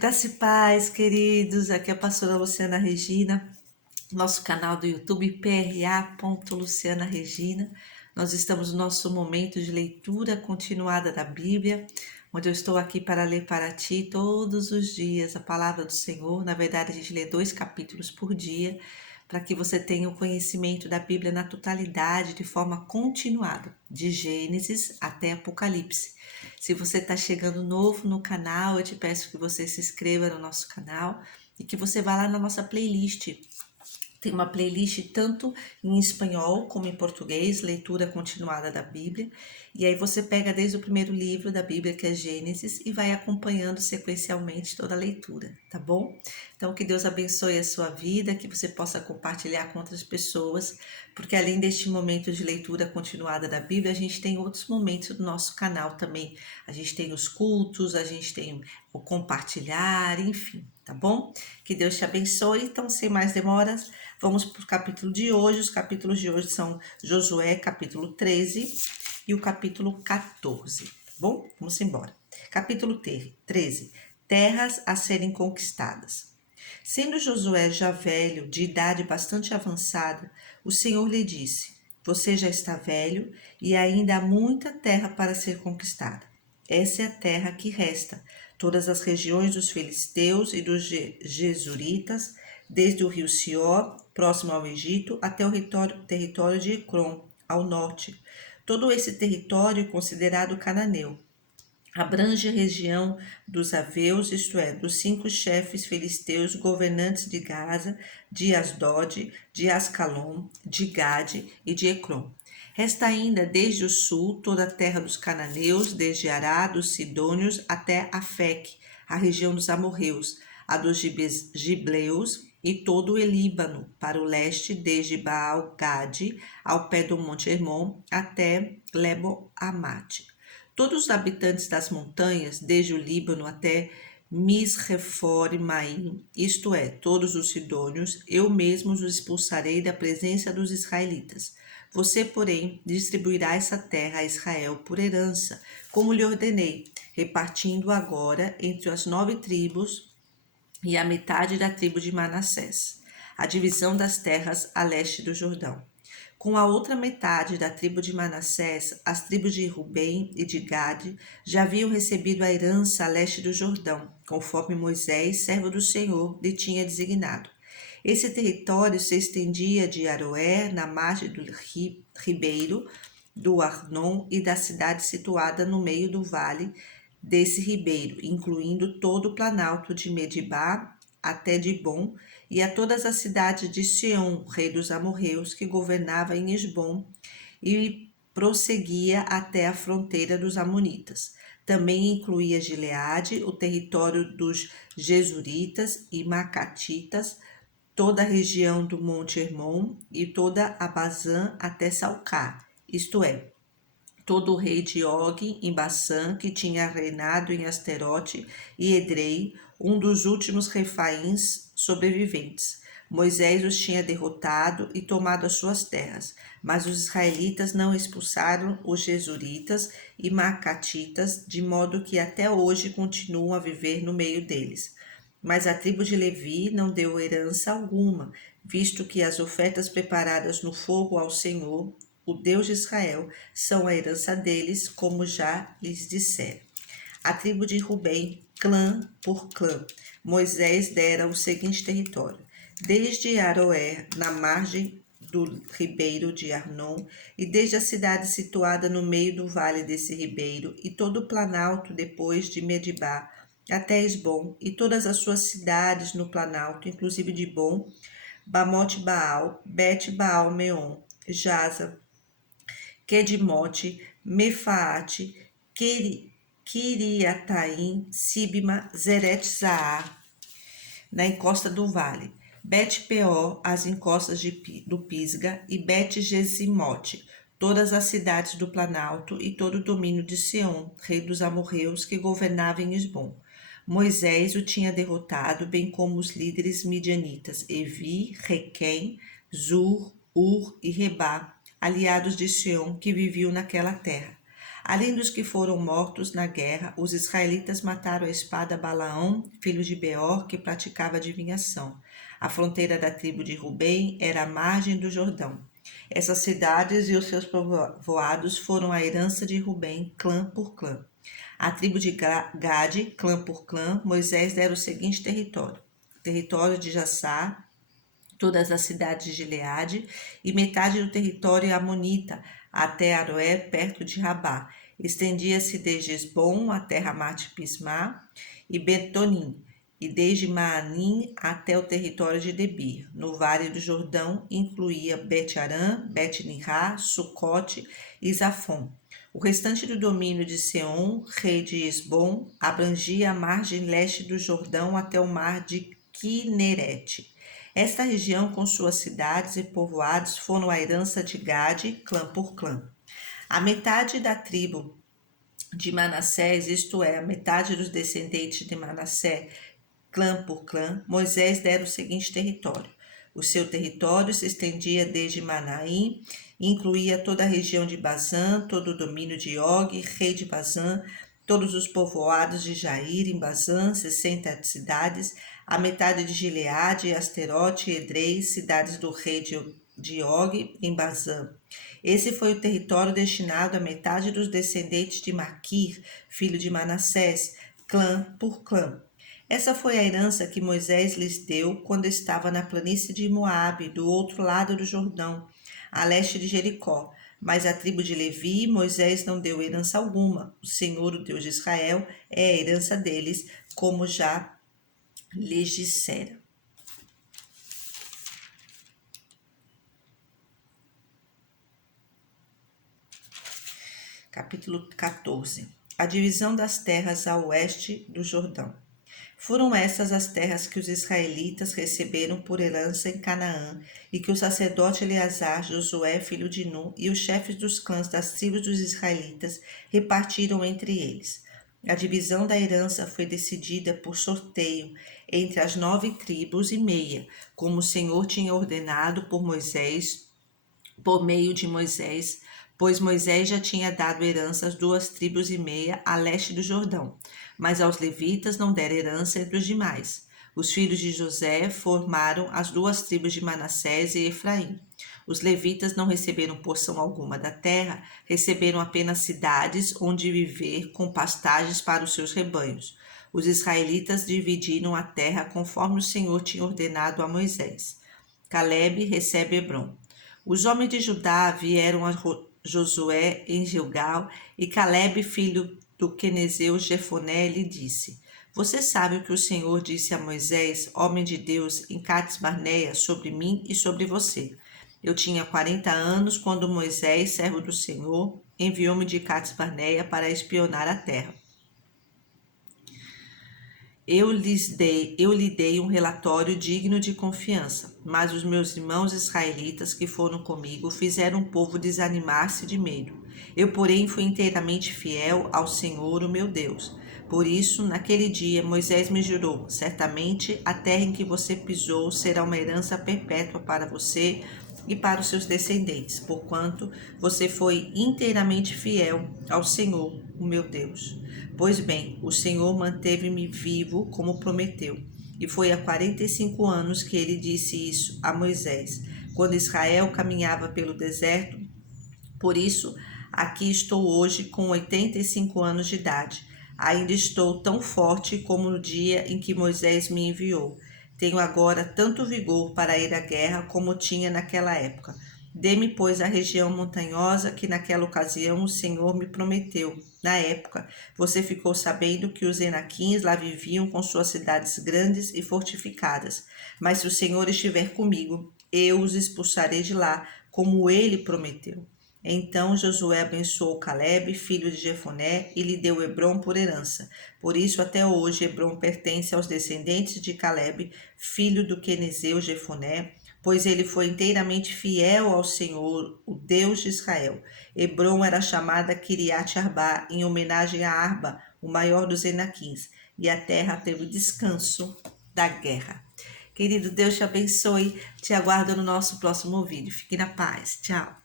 Graça e paz, queridos. Aqui é a pastora Luciana Regina, nosso canal do YouTube PRA. Regina. Nós estamos no nosso momento de leitura continuada da Bíblia, onde eu estou aqui para ler para ti todos os dias a palavra do Senhor. Na verdade, a gente lê 2 capítulos por dia, para que você tenha o conhecimento da Bíblia na totalidade, de forma continuada, de Gênesis até Apocalipse. Se você está chegando novo no canal, eu te peço que você se inscreva no nosso canal e que você vá lá na nossa playlist. Tem uma playlist tanto em espanhol como em português, leitura continuada da Bíblia. E aí você pega desde o primeiro livro da Bíblia, que é Gênesis, e vai acompanhando sequencialmente toda a leitura, tá bom? Então, que Deus abençoe a sua vida, que você possa compartilhar com outras pessoas, porque além deste momento de leitura continuada da Bíblia, a gente tem outros momentos do nosso canal também. A gente tem os cultos, a gente tem o compartilhar, enfim, tá bom? Que Deus te abençoe. Então, sem mais demoras, vamos para o capítulo de hoje. Os capítulos de hoje são Josué, capítulo 13 e o capítulo 14, tá bom? Vamos embora. Capítulo 13. Terras a serem conquistadas. Sendo Josué já velho, de idade bastante avançada, o Senhor lhe disse: Você já está velho e ainda há muita terra para ser conquistada. Essa é a terra que resta, todas as regiões dos filisteus e dos jesuritas, desde o rio Sior, próximo ao Egito, até o território de Ecrom, ao norte. Todo esse território considerado cananeu. Abrange a região dos Aveus, isto é, dos 5 chefes filisteus governantes de Gaza, de Asdod, de Ascalon, de Gade e de Ecrom. Resta ainda desde o sul toda a terra dos cananeus, desde Ará, dos sidônios, até Afec, a região dos amorreus, a dos gibleus e todo o Líbano, para o leste, desde Baal-Gade, ao pé do Monte Hermon, até Lebo-Amate. Todos os habitantes das montanhas, desde o Líbano até Misrefor-Maim, isto é, todos os sidônios, eu mesmo os expulsarei da presença dos israelitas. Você, porém, distribuirá essa terra a Israel por herança, como lhe ordenei, repartindo agora entre as 9 tribos e a metade da tribo de Manassés, a divisão das terras a leste do Jordão. Com a outra metade da tribo de Manassés, as tribos de Rubem e de Gade já haviam recebido a herança a leste do Jordão, conforme Moisés, servo do Senhor, lhe tinha designado. Esse território se estendia de Aroer, na margem do ribeiro do Arnon, e da cidade situada no meio do vale desse ribeiro, incluindo todo o planalto de Medibá até Dibom, e a todas as cidades de Seom, rei dos amorreus, que governava em Esbom, e prosseguia até a fronteira dos amonitas. Também incluía Gileade, o território dos jesuritas e macatitas, toda a região do Monte Hermon e toda a Bazã até Salcar, isto é, todo o rei de Og em Baçã, que tinha reinado em Asterote, e Edrei, um dos últimos refaíns sobreviventes. Moisés os tinha derrotado e tomado as suas terras, mas os israelitas não expulsaram os jesuritas e macatitas, de modo que até hoje continuam a viver no meio deles. Mas a tribo de Levi não deu herança alguma, visto que as ofertas preparadas no fogo ao Senhor, o Deus de Israel, são a herança deles, como já lhes disseram. A tribo de Rubem, clã por clã, Moisés dera o seguinte território: desde Aroer, na margem do ribeiro de Arnon, e desde a cidade situada no meio do vale desse ribeiro, e todo o planalto depois de Medibá, até Esbom, e todas as suas cidades no planalto, inclusive Dibom, Bamote Baal, Bet Baal Meon, Jaza, Kedimote, Mefaate, Kiriataim, Sibma, Zeret-Zahar, na encosta do vale, Bet-Peor, as encostas do Pisga, e Bet-Gesimote, todas as cidades do Planalto e todo o domínio de Seom, rei dos amorreus, que governava em Esbom. Moisés o tinha derrotado, bem como os líderes midianitas, Evi, Requém, Zur, Ur e Rebá, aliados de Seom, que viviam naquela terra. Além dos que foram mortos na guerra, os israelitas mataram a espada Balaão, filho de Beor, que praticava adivinhação. A fronteira da tribo de Rubem era a margem do Jordão. Essas cidades e os seus povoados foram a herança de Rubem, clã por clã. A tribo de Gade, clã por clã, Moisés dera o seguinte território: território de Jassá, todas as cidades de Gileade e metade do território amonita, até Aroer, perto de Rabá. Estendia-se desde Esbom até Ramate-Pismá e Betonim, e desde Maanim até o território de Debir. No Vale do Jordão incluía Bet-Arã, Bet-Nirá, Sucote e Zafon. O restante do domínio de Seom, rei de Esbom, abrangia a margem leste do Jordão até o mar de Quinerete. Esta região, com suas cidades e povoados, foram a herança de Gade, clã por clã. A metade da tribo de Manassés, isto é, a metade dos descendentes de Manassés, clã por clã, Moisés dera o seguinte território. O seu território se estendia desde Manaim, incluía toda a região de Bazã, todo o domínio de Og, rei de Bazã, todos os povoados de Jair em Bazã, 60 cidades, a metade de Gileade, Asterote e Edrei, cidades do rei de Og em Bazã. Esse foi o território destinado à metade dos descendentes de Maquir, filho de Manassés, clã por clã. Essa foi a herança que Moisés lhes deu quando estava na planície de Moabe, do outro lado do Jordão, a leste de Jericó. Mas a tribo de Levi, Moisés não deu herança alguma. O Senhor, o Deus de Israel, é a herança deles, como já lhes dissera. Capítulo 14. A divisão das terras a oeste do Jordão. Foram essas as terras que os israelitas receberam por herança em Canaã, e que o sacerdote Eleazar, Josué, filho de Nun, e os chefes dos clãs das tribos dos israelitas repartiram entre eles. A divisão da herança foi decidida por sorteio entre as 9 tribos e meia, como o Senhor tinha ordenado por meio de Moisés, pois Moisés já tinha dado herança às 2 tribos e meia a leste do Jordão, mas aos levitas não dera herança entre os demais. Os filhos de José formaram as 2 tribos de Manassés e Efraim. Os levitas não receberam porção alguma da terra, receberam apenas cidades onde viver com pastagens para os seus rebanhos. Os israelitas dividiram a terra conforme o Senhor tinha ordenado a Moisés. Calebe recebe Hebrom. Os homens de Judá vieram a Josué em Gilgal, e Calebe, filho do quenezeu Jefoné, lhe disse: Você sabe o que o Senhor disse a Moisés, homem de Deus, em Cades-Barneia, sobre mim e sobre você. Eu tinha 40 anos quando Moisés, servo do Senhor, enviou-me de Cades-Barneia para espionar a terra. Eu lhe dei um relatório digno de confiança, mas os meus irmãos israelitas que foram comigo fizeram o povo desanimar-se de medo. Eu, porém, fui inteiramente fiel ao Senhor, o meu Deus. Por isso, naquele dia, Moisés me jurou: certamente a terra em que você pisou será uma herança perpétua para você e para os seus descendentes, porquanto você foi inteiramente fiel ao Senhor, o meu Deus. Pois bem, o Senhor manteve-me vivo como prometeu, e foi há 45 anos que ele disse isso a Moisés, quando Israel caminhava pelo deserto. Por isso, aqui estou hoje com 85 anos de idade. Ainda estou tão forte como no dia em que Moisés me enviou. Tenho agora tanto vigor para ir à guerra como tinha naquela época. Dê-me, pois, a região montanhosa que naquela ocasião o Senhor me prometeu. Na época, você ficou sabendo que os Enaquins lá viviam com suas cidades grandes e fortificadas. Mas se o Senhor estiver comigo, eu os expulsarei de lá, como ele prometeu. Então Josué abençoou Calebe, filho de Jefoné, e lhe deu Hebrom por herança. Por isso, até hoje, Hebrom pertence aos descendentes de Calebe, filho do quenezeu Jefoné, pois ele foi inteiramente fiel ao Senhor, o Deus de Israel. Hebrom era chamada Kiriat Arba, em homenagem a Arba, o maior dos Enaquins, e a terra teve o descanso da guerra. Querido, Deus te abençoe. Te aguardo no nosso próximo vídeo. Fique na paz. Tchau.